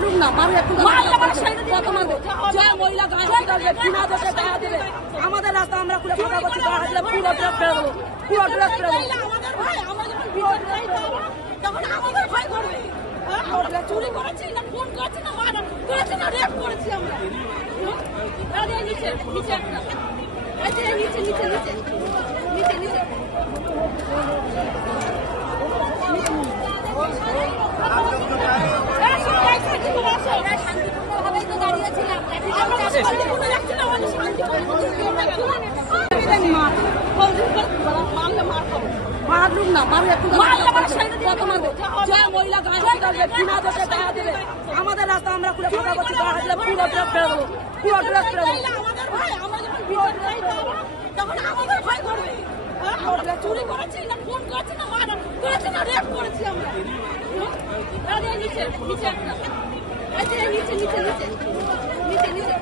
মারলুম না, মারলে এখন যে মহিলা গায়ে দেবে বিনা দোষে গায়ে দেবে আমাদের রাস্তা আমরা খুলে কথা বলছি, গায়ে দিলে পুরো ড্রেস ফেলে দেবো, পুরো ড্রেস ফেলে দেবো। চুরি করেছি না, ফোন করেছি না, মার্ডার করেছি না, রেপ করেছি আমরা। নিচে নিচে একটা নিচে নিচে নিচে নিচে নিচে মারলুম না, মারলে এখন যে মহিলা গায়ে দেবে বিনা দোষে গায়ে দেবে আমাদের রাস্তা আমরা খুলে কথা বলছি, গায়ে দিলে পুরো ড্রেস ফেলে দেবো, পুরো ড্রেস ফেলে দেবো। চুরি করেছি না, ফোন করেছি না, মার্ডার করেছি না, রেপ করেছি আমরা। নিচে নিচে একটা নিচে নিচে নিচে নিচে নিচে